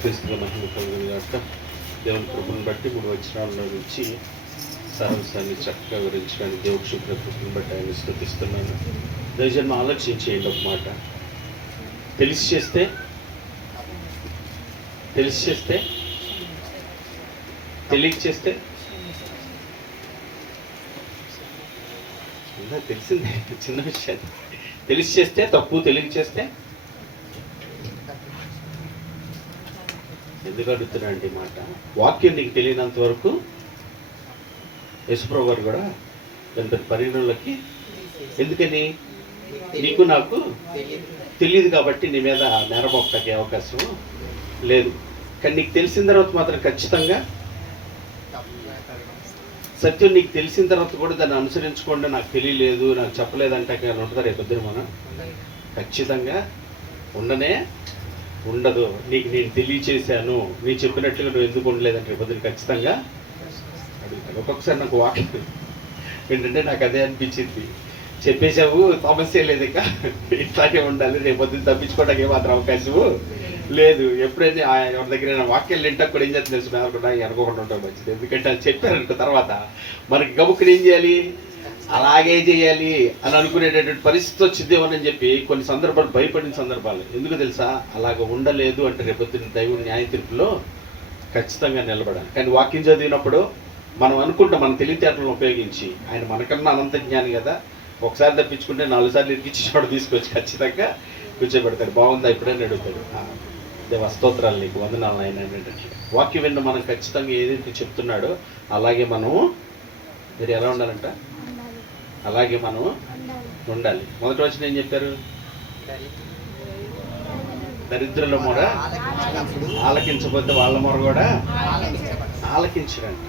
క్రీస్తుల మహిమ కలుగును గాక. దేవుని కృపను బట్టి 3 వచనాల్లో నుంచి సారాంశాన్ని చక్కగా వివరించడానికి దేవుడి శుభ్ర కృపను బట్టి ఆయన స్తుతిస్తున్నాను. దయచేసి ఆలోచించేయండి. ఒక మాట తెలిసి చేస్తే తెలియక చేస్తే తెలిసిందే, చిన్న విషయం. తెలిసి చేస్తే తప్పు, తెలియక చేస్తే ఎందుకు అడుగుతున్నా అంటే మాట వాక్యం నీకు తెలియనంత వరకు యేసుప్రభు గారు కూడా దాని పరిగణలోకి ఎందుకని నీకు నాకు తెలియదు కాబట్టి నీ మీద నేరమొక్కకే అవకాశం లేదు. కానీ నీకు తెలిసిన తర్వాత మాత్రం ఖచ్చితంగా సత్యం నీకు తెలిసిన తర్వాత కూడా దాన్ని అనుసరించకుండా నాకు తెలియలేదు, నాకు చెప్పలేదంటే ఉంటుందా రేపొద్దున మనం ఖచ్చితంగా ఉండదు. నీకు నేను తెలియచేశాను, నేను చెప్పినట్లుగా నువ్వు ఎందుకు ఉండలేదంటే రేపొద్దున ఖచ్చితంగా అడుగుతాను. ఒక్కొక్కసారి నాకు వాక్యం ఏంటంటే నాకు అదే అనిపించింది, చెప్పేశావు సమస్య లేదు, ఇక ఇట్లాగే ఉండాలి, రేపొద్దున తప్పించుకోవడానికి ఏమాత్రం అవకాశము లేదు. ఎప్పుడైతే ఎవరి దగ్గర వాక్యాలు వింటాక కూడా ఏం చేస్తుంది తెలుసు, అనుకుంటా అనుకోకుండా ఉంటాం మంచిది. ఎందుకంటే అది చెప్పారనుకో తర్వాత మనకి గబుక్కుని ఏం చేయాలి, అలాగే చేయాలి అని అనుకునేటటువంటి పరిస్థితి వచ్చిద్దేమోనని చెప్పి కొన్ని సందర్భాలు భయపడిన సందర్భాలు. ఎందుకు తెలుసా, అలాగ ఉండలేదు అంటే రేపొద్దున దైవ న్యాయ తీర్పులో ఖచ్చితంగా నిలబడాలి. కానీ వాక్యం చదివినప్పుడు మనం అనుకుంటాం మన తెలివితేటలను ఉపయోగించి, ఆయన మనకన్నా అనంత జ్ఞాని కదా, ఒకసారి తప్పించుకుంటే 4 సార్లు ఇరికిచ్చి చోట తీసుకొచ్చి ఖచ్చితంగా కూర్చోబెడతాడు. బాగుందా ఇప్పుడైనా అడుగుతాడు, దేవ స్తోత్రాలు నీకు వందనాలు ఆయన అనేటట్లు. వాక్యం విన్న మనం ఖచ్చితంగా ఏదైతే చెప్తున్నాడో అలాగే మనం మీరు ఎలా ఉండాలంట, అలాగే మనం ఉండాలి. మొదటి వచ్చిన ఏం చెప్పారు, దరిద్రుల మొర ఆలకించకపోతే వాళ్ళ మొర కూడా ఆలకించరంట.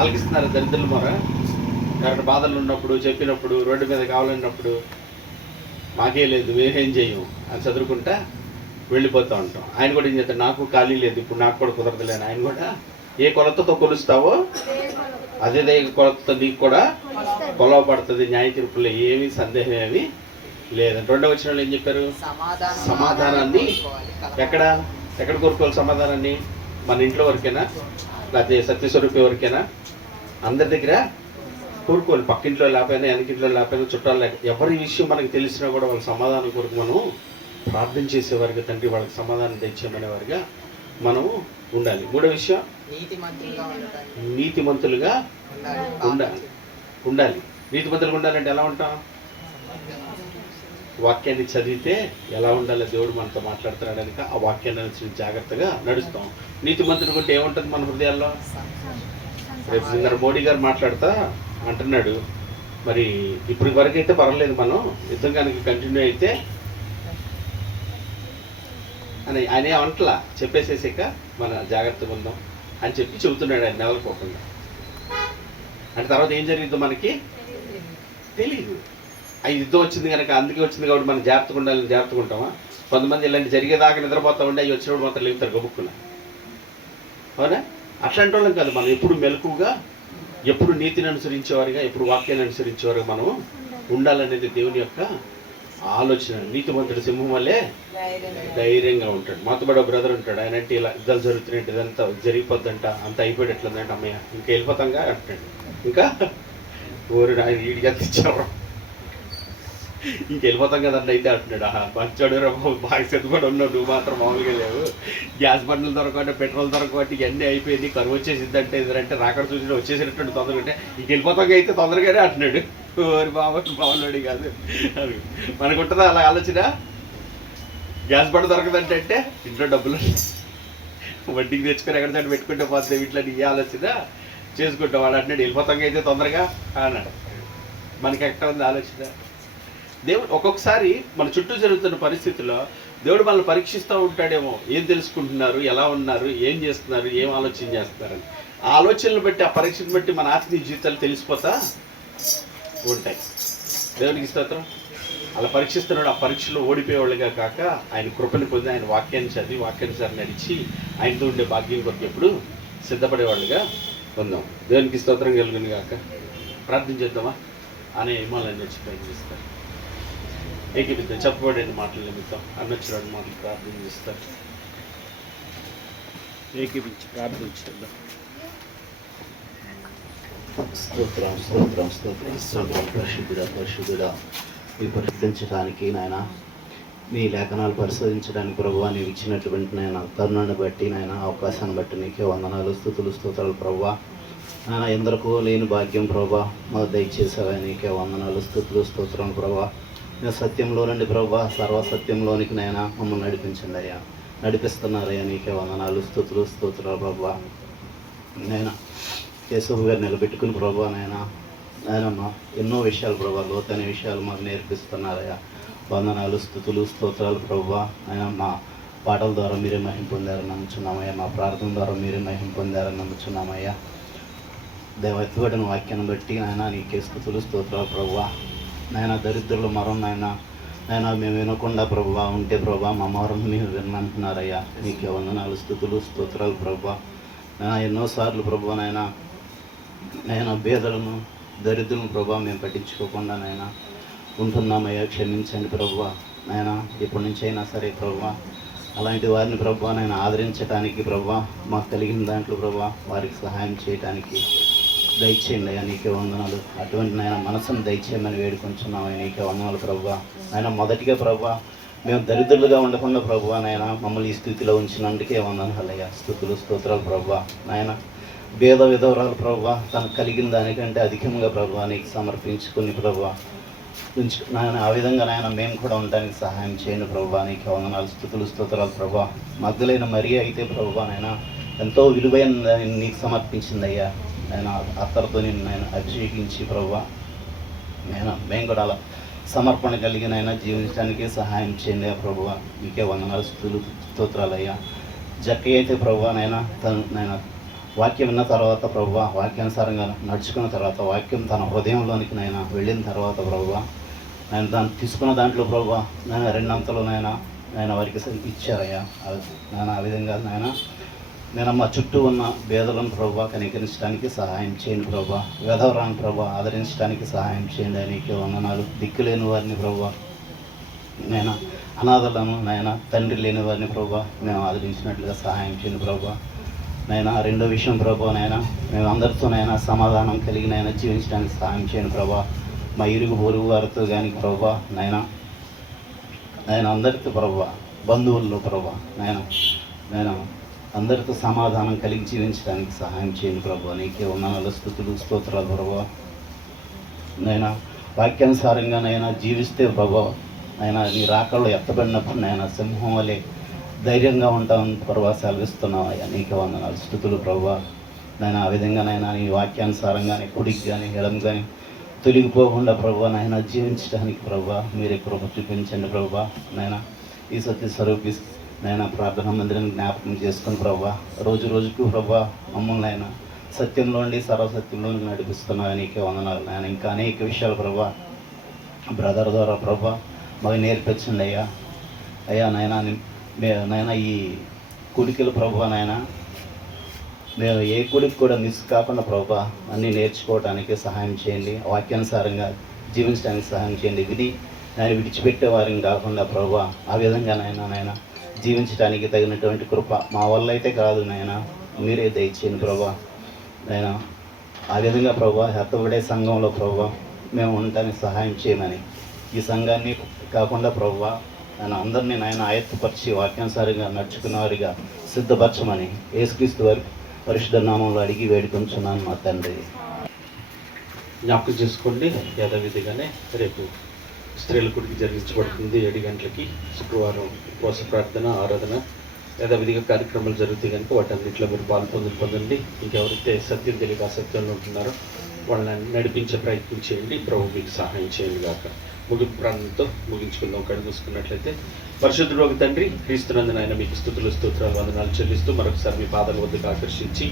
ఆలకిస్తున్నారు దరిద్రుల మొర. ఎవరి బాధలు ఉన్నప్పుడు చెప్పినప్పుడు, రోడ్డు మీద కావాలన్నప్పుడు మాకే లేదు మేమేం చేయము అని చదువుకుంటా వెళ్ళిపోతూ ఉంటాం. ఆయన కూడా ఏం చేస్తాడు, నాకు ఖాళీ లేదు ఇప్పుడు, నాకు కూడా కుదరదులేని ఆయన కూడా ఏ కొలతతో కొలుస్తావో అదే కొలతతో నీకు కూడా కొలవబడుతుంది. న్యాయ తీర్పులో ఏమీ సందేహం ఏమీ లేదండి. 2వ వచనంలో ఏం చెప్పారు, సమాధానాన్ని ఎక్కడ కోరుకోవాలి? సమాధానాన్ని మన ఇంట్లో వరకేనా, లేకపోతే సత్యస్వరూపి వరకేనా? అందరి దగ్గర కోరుకోవాలి. పక్కింట్లో లేకపోయినా, వెనకింట్లో లేకపోయినా, చుట్టాలు లేక ఎవరి విషయం మనకు తెలిసినా కూడా వాళ్ళ సమాధానం కొరకు మనం ప్రార్థన చేసేవారిగా, తండ్రి వాళ్ళకి సమాధానం తెచ్చేమనేవారిగా మనం ఉండాలి. 3వ విషయం నీతిమంతులుగా ఉండాలి. నీతిమంతులుగా ఉండాలంటే ఎలా ఉంటాం? వాక్యాన్ని చదివితే ఎలా ఉండాలో దేవుడు మనతో మాట్లాడుతున్నాడు కనుక ఆ వాక్యాన్ని అనుసరించి జాగ్రత్తగా నడుస్తాం. నీతిమంతుడు ఉంటే ఏముంటుంది మన హృదయాల్లో? రేపు మోడీ గారు మాట్లాడుతా అంటున్నాడు, మరి ఇప్పటి వరకు అయితే పర్వాలేదు, మనం యుద్ధం కనుక కంటిన్యూ అయితే అని ఆయన వంటలా చెప్పేసేసాక మన జాగ్రత్తగా ఉందాం అని చెప్పి చెబుతున్నాడు ఆయన నెలకోకుండా. అంటే తర్వాత ఏం జరిగిందో మనకి తెలియదు. ఆ యుద్ధం వచ్చింది కనుక అందుకే వచ్చింది కాబట్టి మనం జాగ్రత్తగా ఉంటామా? కొంతమంది ఇలాంటి జరిగేదాకా నిద్రపోతా ఉండి అవి వచ్చినప్పుడు మాత్రం లేపుతారు గబుక్కున. అవునా? అట్లాంటి వాళ్ళం కాదు. మనం ఎప్పుడు మెలకుగా, ఎప్పుడు నీతిని అనుసరించేవారుగా, ఎప్పుడు వాక్యాన్ని అనుసరించేవారుగా మనం ఉండాలనేది దేవుని యొక్క ఆలోచన. నీతిమంతుడు సింహం వల్లే ధైర్యంగా ఉంటాడు. మాతో కూడా బ్రదర్ ఉంటాడు, ఆయన అంటే ఇలా యుద్ధాలు జరుగుతున్నాయి, ఇదంతా జరిగిపోద్దంట, అంత అయిపోయేటట్లుందంట, అమ్మయ్య ఇంకా వెళ్ళిపోతాంగా అంటాడు. ఇంకా ఊరు ఆయన ఈడిగా తెచ్చావు ఇంక వెళ్ళిపోతాం కదండి అయితే అంటున్నాడు. మంచోడు బాగా చదువుకొని ఉన్నావు, నువ్వు మాత్రం మామూలుగా లేవు, గ్యాస్ బండ్లు దొరకకుండా, పెట్రోల్ దొరకబట్టి ఇవన్నీ అయిపోయింది, కరువు వచ్చేసిందంటే ఇదంటే రాకడ చూసి వచ్చేసినట్టు తొందరగా అంటే ఇంక వెళ్ళిపోతాం అయితే తొందరగానే అంటున్నాడు. ఓరి బాగున్నాడు కాదు అని మనకుంటుందా అలా ఆలోచన? గ్యాస్ బండ్ దొరకదంటే అంటే ఇంట్లో డబ్బులు వడ్డీకి తెచ్చుకొని ఎక్కడ చోట పెట్టుకుంటే పోతే ఇట్లా నీ ఆలోచన చేసుకుంటాం. వాడు అంటున్నాడు వెళ్ళిపోతాం అయితే తొందరగా అన్నాడు. మనకి ఎక్కడ ఉంది ఆలోచన? దేవుడు ఒక్కొక్కసారి మన చుట్టూ జరుగుతున్న పరిస్థితుల్లో దేవుడు మనల్ని పరీక్షిస్తూ ఉంటాడేమో, ఏం తెలుసుకుంటున్నారు, ఎలా ఉన్నారు, ఏం చేస్తున్నారు, ఏం ఆలోచన చేస్తున్నారని. ఆ ఆలోచనలు బట్టి, ఆ పరీక్షను బట్టి మన ఆత్మీయ జీవితాలు తెలిసిపోతా ఉంటాయి. దేవునికి స్తోత్రం. అలా పరీక్షిస్తున్నాడు. ఆ పరీక్షలో ఓడిపోయేవాళ్ళుగా కాక ఆయన కృపని పొంది, ఆయన వాక్యాన్ని చదివి, వాక్యానుసారి నడిచి ఆయనతో ఉండే భాగ్యం కొరకు ఎప్పుడు సిద్ధపడేవాళ్ళుగా ఉందాం. దేవునికి స్తోత్రం కలుగును గాక. ప్రార్థన చేద్దామా అనే హిమాలయాన్ని వచ్చి ప్రయత్నిస్తారు. ఏకీపిద్దాం. చెప్పబడిన మాటల నిమిత్తం అన్నచ్చురాని మాటలు ప్రార్థన చేస్తారు. ఏకీపించి ప్రార్థించుకుందాం. స్తోత్రం స్తోత్రం స్తోత్రం స్తోత్రం. పరిశుద్ధుడా పరిశుద్ధుడా, మీ పరిశీలించడానికి నాయన, మీ లేఖనాలు పరిశోధించడానికి ప్రభువా నీవు ఇచ్చినటువంటి నాయన తరుణాన్ని బట్టి నాయన అవకాశాన్ని బట్టి నీకే వందనాలు స్తుతులు స్తోత్రాలు ప్రభువా. నాయన ఎందరికో లేని భాగ్యం ప్రభా మాకు దయచేసావా, నీకే వందనాలు స్తుతులు స్తోత్రం ప్రభా. మేము సత్యంలో నుండి ప్రభా సర్వసత్యంలోనికి నాయన మమ్మల్ని నడిపించండి అయ్యా, నడిపిస్తున్నారయ్యా, నీకే వందనాలు స్తుతులు స్తోత్రాలు ప్రభా. నేను కేశవ్ గారు నిలబెట్టుకుని ప్రభా నాయనమ్మ ఎన్నో విషయాలు ప్రభా, లోతైన విషయాలు మాకు నేర్పిస్తున్నారయ్యా, వందనాలు స్తుతులు స్తోత్రాలు ప్రభా. మా పాటల ద్వారా మీరే మహిమ పొందారని నమ్ముచున్నామయ్యా, మా ప్రార్థన ద్వారా మీరే మహిమ పొందారని నమ్ముచున్నామయ్యా. దైవత్వడిన వాక్యాన్ని బట్టి నాయన నీకే స్తుతులు స్తోత్రాలు ప్రభా. నాయన దరిద్రుల మరం నాయన మేము వినకుండా ప్రభా ఉంటే ప్రభా మా మరం మీరు వినంటున్నారయ్యా, నీకే వందనాలు స్తుతులు స్తోత్రాలు ప్రభా. ఎన్నోసార్లు ప్రభా నాయన బేదలను దరిద్రులను ప్రభా మేము పట్టించుకోకుండా నాయన ఉంటున్నామయ్యా, క్షమించండి ప్రభా. నాయన ఇప్పటి నుంచి అయినా సరే ప్రభా అలాంటి వారిని ప్రభా నేను ఆదరించడానికి ప్రభా మాకు కలిగిన దాంట్లో ప్రభా వారికి సహాయం చేయడానికి దయచేయండి అయ్యా, నీకే వందనాలు. అటువంటి నాయన మనసును దయచేయమని వేడుకొంచున్నామయ్యా, నీకే వందనాలు ప్రభా. నాయన మొదటిగా ప్రభా మేము దరిద్రులుగా ఉండకుండా ప్రభా నాయన మమ్మల్ని ఈ స్థితిలో ఉంచినందుకే వందనాలయ్యా, స్తుతులు స్తోత్రాలు ప్రభా. నాయన భేద విధవరాలు ప్రభా తనకు కలిగిన దానికంటే అధికంగా ప్రభా నీకు సమర్పించుకుని ప్రభా నాయన ఆ విధంగా నాయన మేము కూడా ఉండడానికి సహాయం చేయండి ప్రభా, నీకు వందనాలు స్తుతులు స్తోత్రాలు ప్రభా. మగ్ధులైన మరియ అయితే ప్రభా నాయన ఎంతో విలువైన దాన్ని నీకు సమర్పించిందయ్యా, నేను అత్తరితో నేను అభిషేకించి ప్రభా మేము కూడా అలా సమర్పణ కలిగినైనా జీవించడానికి సహాయం చేయండి ప్రభువా, మీకే వందనాలు స్తుతులు స్తోత్రాలయ్యా. జక్కి అయితే ప్రభువా నేను వాక్యం విన్న తర్వాత ప్రభువా వాక్యానుసారంగా నడుచుకున్న తర్వాత వాక్యం తన హృదయంలోనికి వెళ్ళిన తర్వాత ప్రభువా నేను దాన్ని తీసుకున్న దాంట్లో ప్రభువా నేను రెండంతలు నేను వారికి ఇచ్చారయ్యా. నేను ఆ విధంగా నేను మా చుట్టూ ఉన్న భేదలను ప్రభా కనికరించడానికి సహాయం చేయండి ప్రభా. వెధవరాని ప్రభా ఆదరించడానికి సహాయం చేయండి, నీకే వందనాలు. దిక్కులేని వారిని ప్రభా నేను అనాథలను తండ్రి లేని వారిని ప్రభా మేము ఆదరించినట్లుగా సహాయం చేయండి ప్రభా. రెండో విషయం ప్రభా మేము అందరితో సమాధానం కలిగి జీవించడానికి సహాయం చేయండి ప్రభా. మా ఇరుగు పొరుగు వారితో కానీ ప్రభా అందరితో ప్రభా బంధువుల్లో ప్రభా నేను అందరితో సమాధానం కలిగి జీవించడానికి సహాయం చేయండి ప్రభా, నీకే వందనాలు స్తుతులు స్తోత్రాలు ప్రభా. వాక్యానుసారంగా జీవిస్తే ప్రభా నీ రాకల్లో ఎత్తబడినప్పుడు సింహం వలె ధైర్యంగా ఉంటామని ప్రభా సెలవిస్తున్నావయ్యా, నీకే వందనాలు స్తుతులు ప్రభా. ఆ విధంగా నీ వాక్యానుసారంగా కుడికి కానీ ఎడం కానీ తొలగిపోకుండా ప్రభా జీవించడానికి ప్రభా మీరే కృప చూపించండి ప్రభా. ఈ సత్య స్వరూపి ప్రార్థనా మందిరాన్ని జ్ఞాపకం చేసుకుని ప్రభా రోజు రోజుకు ప్రభా మమ్మల్ని సత్యంలోండి సర్వసత్యంలో నడిపిస్తున్నావు, నీకే వందనాలు. ఇంకా అనేక విషయాలు ప్రభా బ్రదర్ ద్వారా ప్రభా మాకు నేర్పించండి అయ్యా. ఈ కుడికలు ప్రభా మేము ఏ కుడికి కూడా మిస్ కాకుండా ప్రభా అన్నీ నేర్చుకోవడానికి సహాయం చేయండి, వాక్యానుసారంగా జీవించడానికి సహాయం చేయండి. విడిచిపెట్టే వారిని కాకుండా ప్రభా ఆ విధంగా జీవించడానికి తగినటువంటి కృప మా వల్ల అయితే కాదు మీరే దయచేయండి ప్రభా. ఆ విధంగా ప్రభా హెత్తబడే సంఘంలో ప్రభా మేము ఉండటానికి సహాయం చేయమని, ఈ సంఘాన్ని కాకుండా ప్రభా అందరినీ ఆయత్తపరిచి వాక్యానుసారంగా నడుచుకున్న వారిగా సిద్ధపరచమని యేసుక్రీస్తు వారి పరిశుద్ధ నామంలో అడిగి వేడుకొంచున్నాను మా తండ్రి. జ్ఞాపకం చేసుకోండి, యథావిధిగానే రేపు స్త్రీల కుడికి జరిగించబడుతుంది 7 గంటలకి. శుక్రవారం ఉపవాస ప్రార్థన ఆరాధన యథావిధిగా కార్యక్రమాలు జరుగుతాయి కనుక వాటన్నింటిలో మీరు పొందండి. ఇంకెవరైతే సత్యం తెలియక అసత్యంలో ఉంటున్నారో వాళ్ళని నడిపించే ప్రయత్నం చేయండి. ప్రభు మీకు సహాయం చేయండి కాక. ముగింపు ప్రార్థనతో ముగించుకుందాం. కళ్ళు మూసుకున్నట్లయితే పరిశుద్ధుడు ఒక తండ్రి, క్రీస్తునందు నాయన మీకు స్తుతులు స్తోత్రాలు వందనాలు చెల్లిస్తూ మరొకసారి మీ పాదాల వద్దకు ఆకర్షించి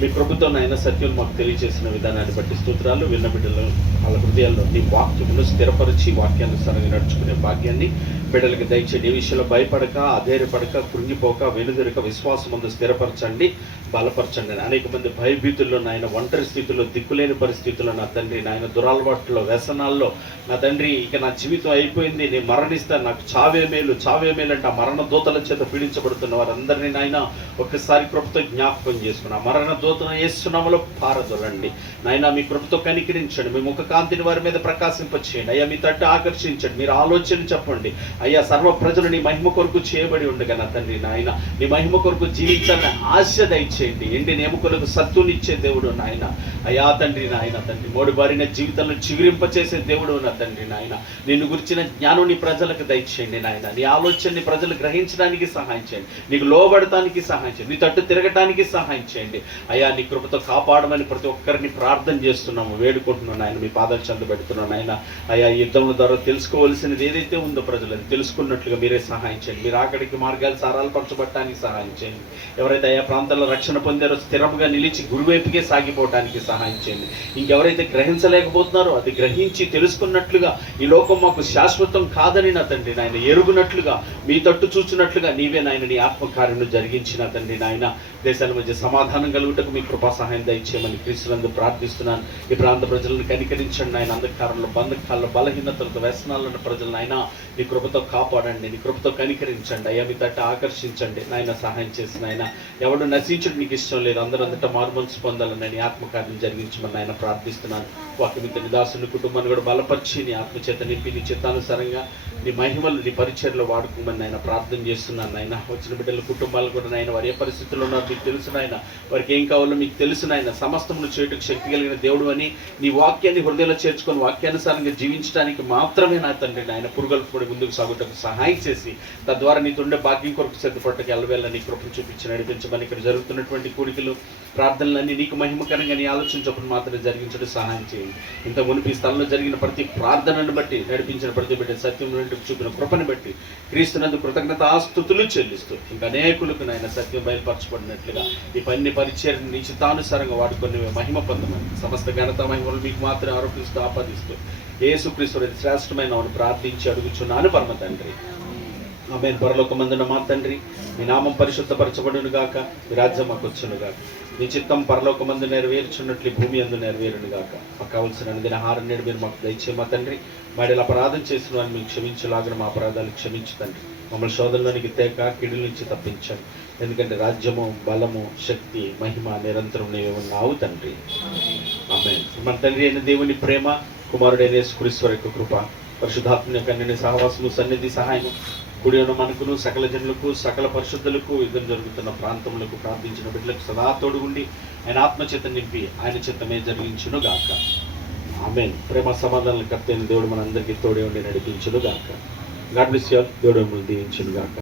మీ ప్రభుత్వం నాయన సత్యం మాకు తెలియజేసిన విధానాన్ని బట్టి స్తోత్రాలు. విన్న బిడ్డలను వాళ్ళ హృదయాల్లో నీ వాక్యమును స్థిరపరిచి వాక్యానుసారంగా నడుచుకునే భాగ్యాన్ని బిడ్డలకి దయచేయండి. ఈ విషయంలో భయపడక అధైర్యపడక కృంగిపోక వెనుదిరక విశ్వాసమందు స్థిరపరచండి, బలపరచండి. అనేక మంది భయభీతుల్లో నాయన ఒంటరి స్థితిలో దిక్కులేని పరిస్థితుల్లో నా తండ్రి నాయన దురాలవాట్లో వ్యసనాల్లో నా తండ్రి ఇక నా జీవితం అయిపోయింది, నేను మరణిస్తాను, నాకు చావే మేలు చావే మేలంటే ఆ మరణ దూతల చేత పీడించబడుతున్న వారందరినీ నాయన ఒక్కసారి కృపతో జ్ఞాపకం చేసుకుని ఆ మరణ దూతను యేసునామములో పారదోలండి నాయన. మీ కృపతో కనికరించండి, మీ ముఖ కాంతిని వారి మీద ప్రకాశింపచేయండి అయ్యా. మీ తట్టు ఆకర్షించండి, మీరు ఆలోచన చెప్పండి అయ్యా. సర్వ ప్రజలు నీ మహిమ కొరకు చేయబడి ఉండగా నా తండ్రి నాయన, నీ మహిమ కొరకు జీవించాలని ఆశ దయచేయండి. ఎండిన ఎముకలకు సత్తునిచ్చే దేవుడు నాయన అయ్యా తండ్రి నాయన. తండ్రి మోడి బారిన జీవితంలో చిగురింపచేసే దేవుడు నా తండ్రి నాయన. నిన్ను గురించిన జ్ఞానం నీ ప్రజలకు దయచేయండి నాయన. నీ ఆలోచనని ప్రజలు గ్రహించడానికి సహాయం చేయండి, నీకు లోబడటానికి సహాయం చేయండి, నీ తట్టు తిరగటానికి సహాయం చేయండి అయ్యా. నీ కృపతో కాపాడమని ప్రతి ఒక్కరిని ప్రార్థన చేస్తున్నాము, వేడుకుంటున్నాను ఆయన. మీ పాదాలు చెంద పెడుతున్నాను ఆయన అయ్యా. ఈ యుద్ధముల ద్వారా తెలుసుకోవాల్సినది ఏదైతే ఉందో ప్రజలు అది తెలుసుకున్నట్లుగా మీరే సహాయం చేయండి. మీరు అక్కడికి మార్గాలు సారాలు పరచబట్టడానికి సహాయం చేయండి. ఎవరైతే ఆయా ప్రాంతాల్లో రక్షణ పొందారో స్థిరంగా నిలిచి గురువైపుకే సాగిపోవడానికి సహాయం చేయండి. ఇంకెవరైతే గ్రహించలేకపోతున్నారో అది గ్రహించి తెలుసుకున్నట్లుగా ఈ లోకం మాకు శాశ్వతం కాదని నా తండ్రి నాయన ఎరుగునట్లుగా, మీ తట్టు చూచినట్లుగా నీవే నాయన నీ ఆత్మకార్యను జరిగించిన తండ్రి నాయన. దేశాల మధ్య సమాధానం కలుగుటకు మీ కృపా సహాయం దయచేయమని క్రీస్తునందు ప్రార్థిస్తున్నాను. ఈ ప్రాంత ప్రజలను కనికరించండి ఆయన. అంధకారంలో బంధకాల్లో బలహీనతలతో వ్యసనాలు ఉన్న ప్రజలను ఆయన నీ కృపతో కాపాడండి, నీ కృపతో కనికరించండి అయ్యా. మీ తట్టు ఆకర్షించండి నాయన, సహాయం చేసిన ఆయన. ఎవడు నశించడం నీకు ఇష్టం లేదు, అందరూ అంతటా మార్మల్స్ పొందాలని నీ ఆత్మకార్యం జరిగించమని ఆయన ప్రార్థిస్తున్నాను. వాక్యమిత నిదాసుని కుటుంబాన్ని కూడా బలపరిచి నీ ఆత్మచేత నింపి నీ చిత్తానుసారంగా నీ మహిమలు నీ పరిచయలో వాడుకోమని ఆయన ప్రార్థన చేస్తున్నాను నాయన. వచ్చిన బిడ్డల కుటుంబాలు కూడా నాయన వారి ఏ పరిస్థితుల్లో ఉన్నారో మీకు తెలుసు నాయన, వారికి ఏం కావాలో మీకు తెలుసు నాయన. సమస్తమును చేయటకు శక్తి కలిగిన దేవుడు అని నీ వాక్యాన్ని హృదయంలో చేర్చుకొని వాక్యానుసారంగా జీవించడానికి మాత్రమే నా తండ్రి నాయన పురుగలు కూడా ముందుకు సాగుటకు సహాయం చేసి తద్వారా నీతుండే భాగ్యం కొరకు సిద్ధపడటకు ఎల్లవేళ నీ కృపను చూపించి నడిపించమని ఇక్కడ జరుగుతున్నటువంటి కూడికలు ప్రార్థనలన్నీ నీకు మహిమకరంగా నీ ఆలోచన చొప్పున మాత్రమే జరిగించడం సహాయం చేయండి. ఇంత మునిపి ఈ స్థలంలో జరిగిన ప్రతి ప్రార్థనను బట్టి నడిపించిన ప్రతి బిడ్డ సత్యం చూపిన కృపను బట్టి క్రీస్తునందు కృతజ్ఞతాస్తుతులు చెల్లిస్తూ ఇంకా అనేకులకు నాయన సత్యం బయలుపరచబడినట్లుగా ఈ పని పరిచయం నిశ్చితానుసారంగా వాడుకొని మహిమ పొందమని సమస్త ఘనత మహిమలు మీకు మాత్రమే ఆరోపిస్తూ ఆపాదిస్తూ యేసుక్రీస్తు శ్రేష్టమైన ప్రార్థించి అడుగుచున్నాను పరమ తండ్రి. ఆమేన్. పరలోకమందున మా తండ్రి, మీ నామం పరిశుద్ధపరచబడును గాక, మీ రాజ్యం మాకు వచ్చును గాక, మీ చిత్తం పరలోకమందు నెరవేర్చున్నట్లు భూమి అందు నెరవేరును గాక. మాకు కావలసిన దినహారం నేడు మీరు మాకు దయచే మా తండ్రి. మాడేలా అపరాధం చేసిన వారిని మీకు క్షమించలాగిన మా అపరాధాలు క్షమించు తండ్రి. మమ్మల్ని శోధనలోనికి తేక కిడుల నుంచి తప్పించండి. ఎందుకంటే రాజ్యము, బలము, శక్తి, మహిమ నిరంతరం నీవే ఉన్నావు తండ్రి. ఆమేన్. మన తండ్రి అయిన దేవుని ప్రేమ, కుమారుడైన యేసుక్రీస్తు యొక్క కృప, పరిశుద్ధాత్మ యొక్క అన్ని సహవాసము, సన్నిధి, సహాయము కూడి ఉన్న మనకును సకల జనులకు సకల పరిశుద్ధులకు యుద్ధం జరుగుతున్న ప్రాంతములకు ప్రార్థించిన బిడ్డలకు సదా తోడుగుండి ఆయన ఆత్మచేత నింపి ఆయన చిత్తమే జరిగించును గాక. ఆమేన్. ప్రేమ సమాధానాలు కర్తైన దేవుడు మనందరికీ తోడే ఉండి నడిపించును గాక. God bless you all. దేవుడు మిమ్మల్ని దీవించును గాక.